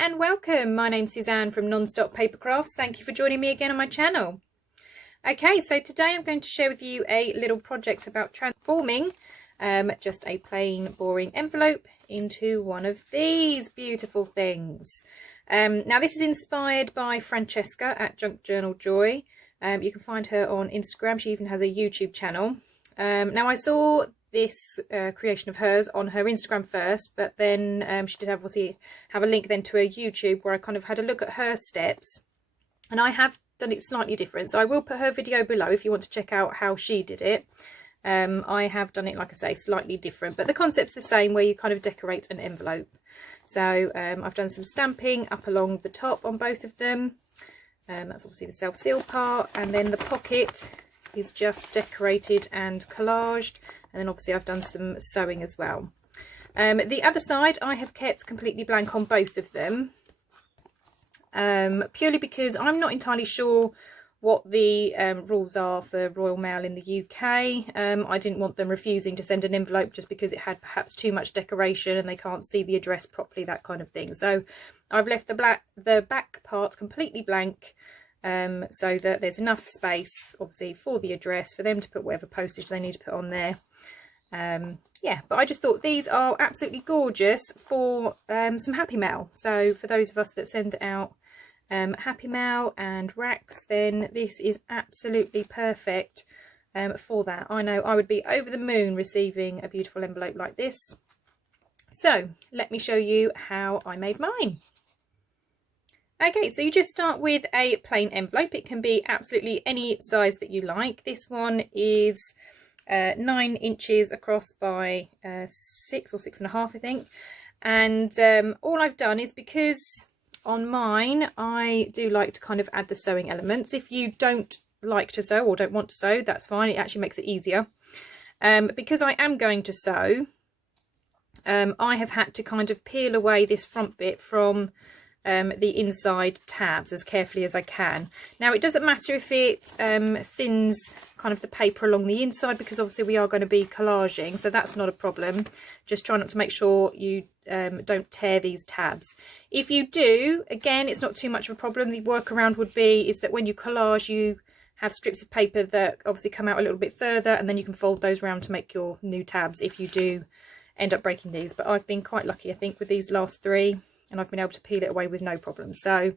and welcome. My name's Suzanne from Nonstop Papercrafts. Thank you for joining me again on my channel. Okay, so today I'm going to share with you a little project about transforming just a plain boring envelope into one of these beautiful things. Now this is inspired by Francesca at Junk Journal Joy. You can find her on Instagram. She even has a YouTube channel. Now I saw this creation of hers on her Instagram first, but then she did obviously have a link then to her YouTube where I kind of had a look at her steps, and I have done it slightly different, so I will put her video below if you want to check out how she did it. I have done it, like I say, slightly different, but the concept's the same, where you kind of decorate an envelope. So I've done some stamping up along the top on both of them. That's obviously the self-seal part, and then the pocket is just decorated and collaged, and then obviously I've done some sewing as well. The other side I have kept completely blank on both of them, purely because I'm not entirely sure what the rules are for Royal Mail in the UK. I didn't want them refusing to send an envelope just because it had perhaps too much decoration and they can't see the address properly, that kind of thing. So I've left the back part completely blank, so that there's enough space obviously for the address, for them to put whatever postage they need to put on there. Yeah, but I just thought these are absolutely gorgeous for some Happy Mail. So for those of us that send out Happy Mail and racks, then this is absolutely perfect for that. I know I would be over the moon receiving a beautiful envelope like this. So let me show you how I made mine. Okay, so you just start with a plain envelope. It can be absolutely any size that you like. This one is 9 inches across by 6 or 6.5, I think. And all I've done is, because on mine I do like to kind of add the sewing elements. If you don't like to sew or don't want to sew, that's fine. It actually makes it easier. Because I am going to sew, I have had to kind of peel away this front bit from the inside tabs as carefully as I can. Now it doesn't matter if it thins kind of the paper along the inside, because obviously we are going to be collaging, so that's not a problem. Just try not to make sure you don't tear these tabs. If you do, again, it's not too much of a problem. The workaround would be is that when you collage, you have strips of paper that obviously come out a little bit further, and then you can fold those around to make your new tabs if you do end up breaking these. But I've been quite lucky, I think, with these last 3, and I've been able to peel it away with no problem. So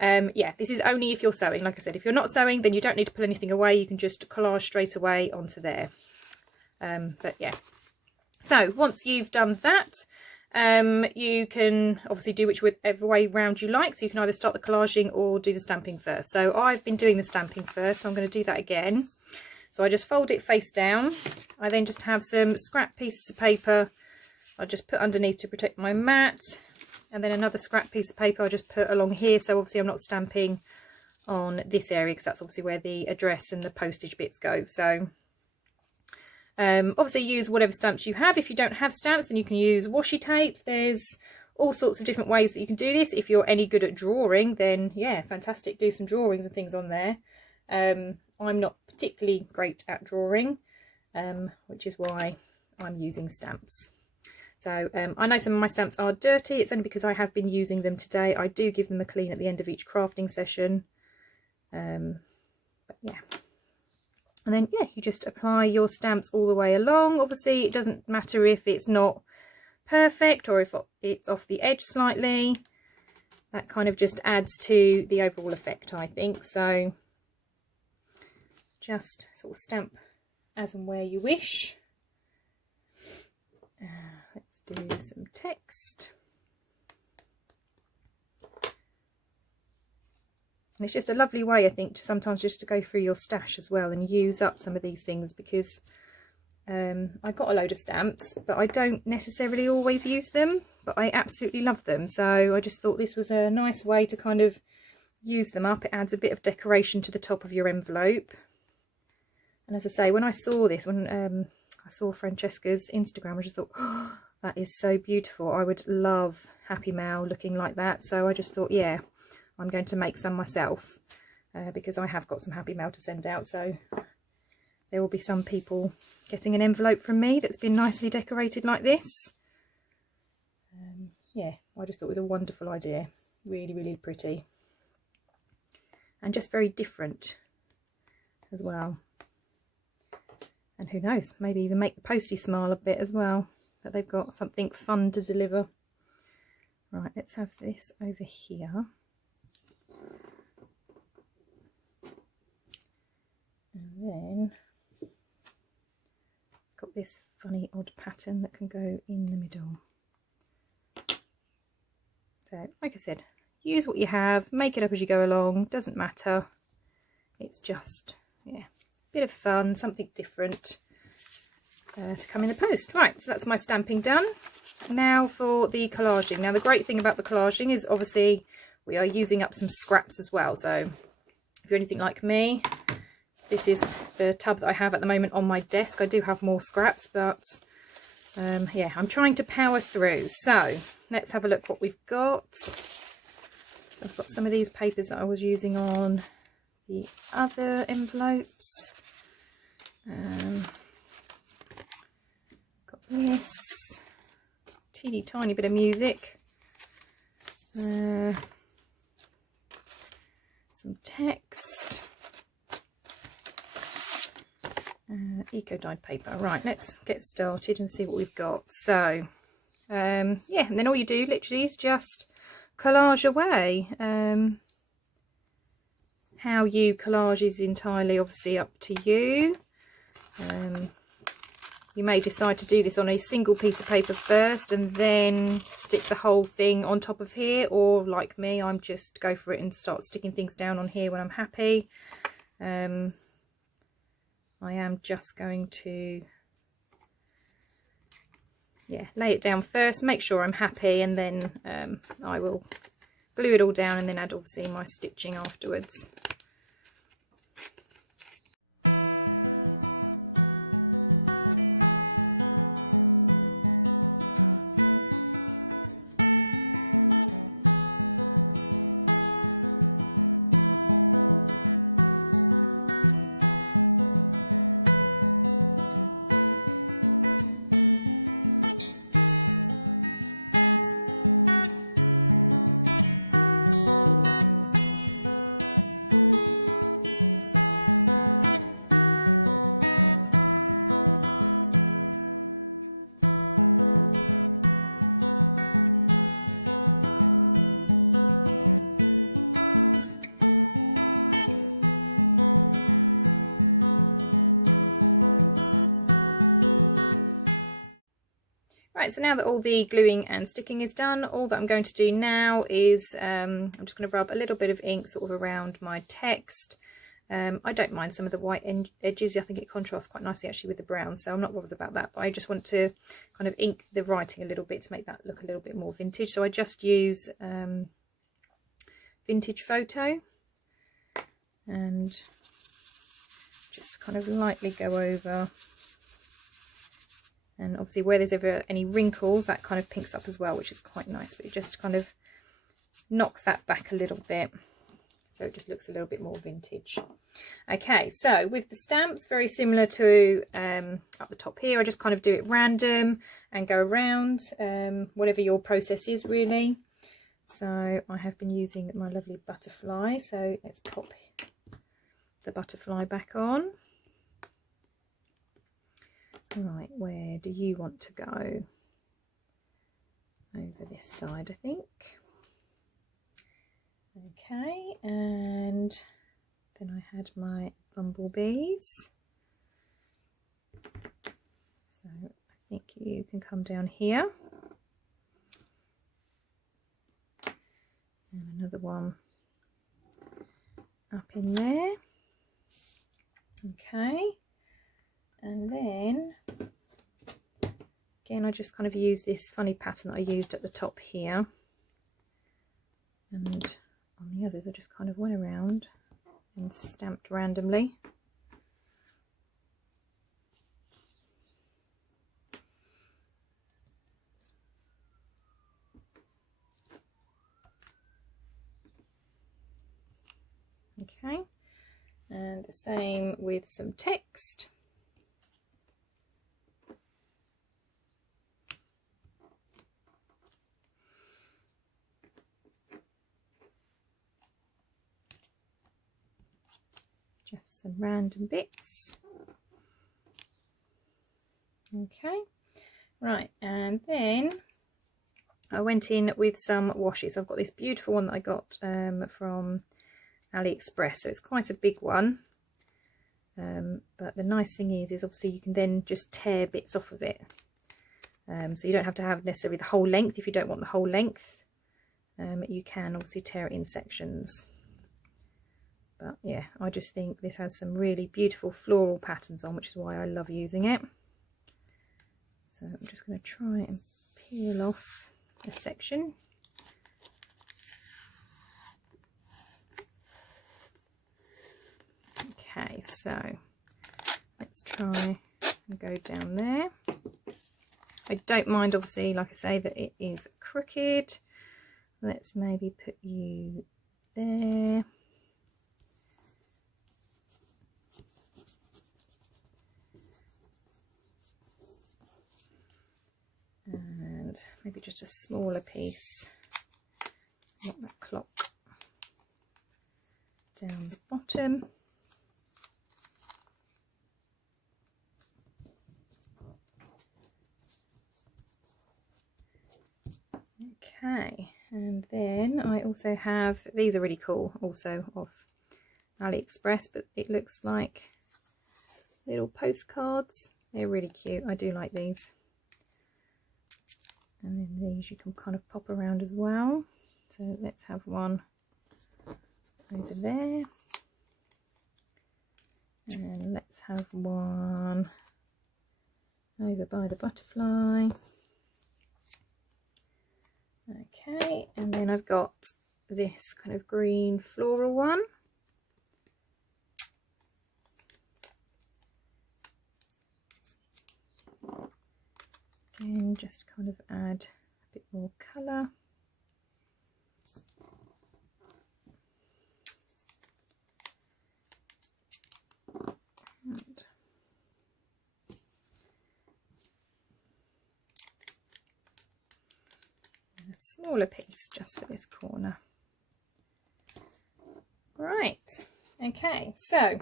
yeah, this is only if you're sewing. Like I said, if you're not sewing, then you don't need to pull anything away. You can just collage straight away onto there. But yeah, so once you've done that, you can obviously do whichever way round you like. So you can either start the collaging or do the stamping first. So I've been doing the stamping first, so I'm going to do that again. So I just fold it face down. I then just have some scrap pieces of paper I just put underneath to protect my mat, and then another scrap piece of paper I just put along here, so obviously I'm not stamping on this area because that's obviously where the address and the postage bits go. So obviously use whatever stamps you have. If you don't have stamps, then you can use washi tapes. There's all sorts of different ways that you can do this. If you're any good at drawing, then yeah, fantastic, do some drawings and things on there. I'm not particularly great at drawing, which is why I'm using stamps. So I know some of my stamps are dirty. It's only because I have been using them today. I do give them a clean at the end of each crafting session. But yeah. And then, yeah, you just apply your stamps all the way along. Obviously, it doesn't matter if it's not perfect or if it's off the edge slightly. That kind of just adds to the overall effect, I think. So just sort of stamp as and where you wish. Let's do some text. And it's just a lovely way, I think, to sometimes just to go through your stash as well and use up some of these things, because I got a load of stamps, but I don't necessarily always use them, but I absolutely love them. So I just thought this was a nice way to kind of use them up. It adds a bit of decoration to the top of your envelope. And as I say, when I saw this, when I saw Francesca's Instagram, I just thought, oh, that is so beautiful. I would love Happy Mail looking like that. So I just thought, yeah, I'm going to make some myself, because I have got some Happy Mail to send out. So there will be some people getting an envelope from me that's been nicely decorated like this. yeah, I just thought it was a wonderful idea. Really, really pretty. And just very different as well. And who knows, maybe even make the postie smile a bit as well, that they've got something fun to deliver. Right, let's have this over here. And then got this funny odd pattern that can go in the middle. So, like I said, use what you have, make it up as you go along, doesn't matter. It's just, yeah, a bit of fun, something different to come in the post. Right, so that's my stamping done. Now for the collaging. Now the great thing about the collaging is obviously we are using up some scraps as well. So if you're anything like me, this is the tub that I have at the moment on my desk. I do have more scraps, but yeah, I'm trying to power through. So let's have a look what we've got. So I've got some of these papers that I was using on the other envelopes. Got this teeny tiny bit of music. Some text. Eco dyed paper. Right, let's get started and see what we've got. So yeah, and then all you do literally is just collage away. How you collage is entirely obviously up to you. You may decide to do this on a single piece of paper first and then stick the whole thing on top of here, or like me, I'm just go for it and start sticking things down on here when I'm happy. I am just going to, yeah, lay it down first, make sure I'm happy, and then I will glue it all down and then add obviously my stitching afterwards. Right, so now that all the gluing and sticking is done, all that I'm going to do now is I'm just going to rub a little bit of ink sort of around my text. I don't mind some of the white edges. I think it contrasts quite nicely actually with the brown, so I'm not bothered about that, but I just want to kind of ink the writing a little bit to make that look a little bit more vintage. So I just use Vintage Photo and just kind of lightly go over. And obviously where there's ever any wrinkles, that kind of pinks up as well, which is quite nice, but it just kind of knocks that back a little bit. So it just looks a little bit more vintage. Okay, so with the stamps, very similar to up the top here, I just kind of do it random and go around, whatever your process is really. So I have been using my lovely butterfly, so let's pop the butterfly back on. Right, where do you want to go? Over this side, I think. Okay, and then I had my bumblebees. So I think you can come down here. And another one up in there. Okay. And then, again, I just kind of use this funny pattern that I used at the top here. And on the others, I just kind of went around and stamped randomly. Okay, and the same with some text. just some random bits. Okay, right, and then I went in with some washi. So I've got this beautiful one that I got from AliExpress, so it's quite a big one. But the nice thing is obviously you can then just tear bits off of it. So you don't have to have necessarily the whole length. If you don't want the whole length, you can obviously tear it in sections. But yeah, I just think this has some really beautiful floral patterns on, which is why I love using it. So I'm just going to try and peel off a section. Okay, so let's try and go down there. I don't mind, obviously, like I say, that it is crooked. Let's maybe put you there. And maybe just a smaller piece, not that clock, down the bottom. Okay, and then I also have, these are really cool, also off AliExpress, but it looks like little postcards. They're really cute. I do like these. And then these you can kind of pop around as well. So let's have one over there. And let's have one over by the butterfly. Okay, and then I've got this kind of green floral one. Again, just kind of add a bit more colour. And a smaller piece just for this corner. Right, okay, so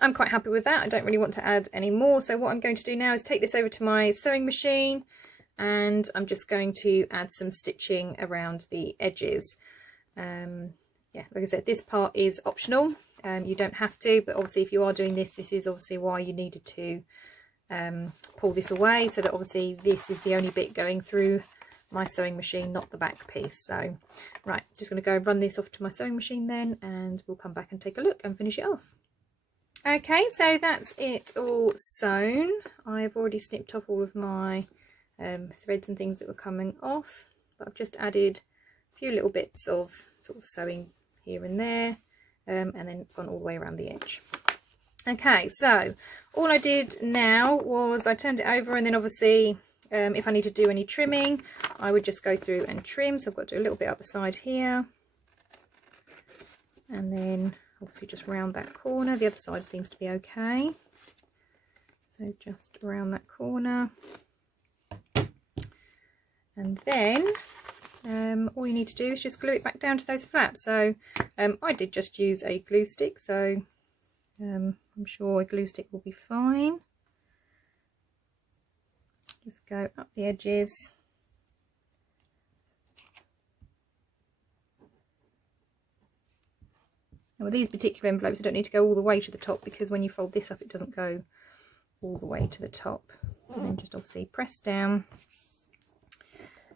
I'm quite happy with that. I don't really want to add any more. So what I'm going to do now is take this over to my sewing machine, and I'm just going to add some stitching around the edges. Yeah, like I said, this part is optional. You don't have to, but obviously if you are doing this, this is obviously why you needed to pull this away, so that obviously this is the only bit going through my sewing machine, not the back piece. So right, just going to go run this off to my sewing machine then, and we'll come back and take a look and finish it off. Okay, so that's it all sewn. I've already snipped off all of my threads and things that were coming off, but I've just added a few little bits of sort of sewing here and there, and then gone all the way around the edge. Okay, so all I did now was I turned it over, and then obviously if I need to do any trimming, I would just go through and trim. So I've got to do a little bit up the side here, and then obviously just round that corner. The other side seems to be okay, so just around that corner. And then all you need to do is just glue it back down to those flaps. So I did just use a glue stick, so I'm sure a glue stick will be fine. Just go up the edges. Well, these particular envelopes, I don't need to go all the way to the top, because when you fold this up, it doesn't go all the way to the top. And then just obviously press down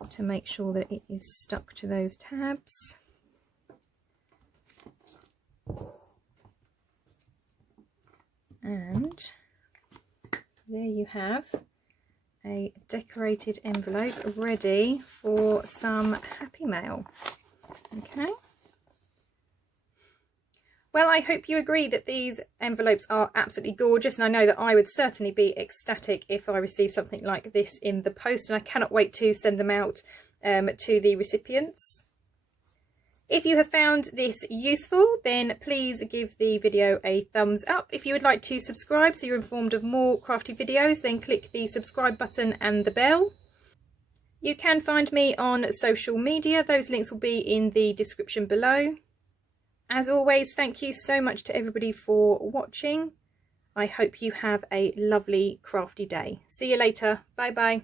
to make sure that it is stuck to those tabs. And there you have a decorated envelope ready for some happy mail. Okay. Well, I hope you agree that these envelopes are absolutely gorgeous, and I know that I would certainly be ecstatic if I received something like this in the post, and I cannot wait to send them out to the recipients. If you have found this useful, then please give the video a thumbs up. If you would like to subscribe so you're informed of more crafty videos, then click the subscribe button and the bell. You can find me on social media. Those links will be in the description below. As always, thank you so much to everybody for watching. I hope you have a lovely crafty day. See you later. Bye bye.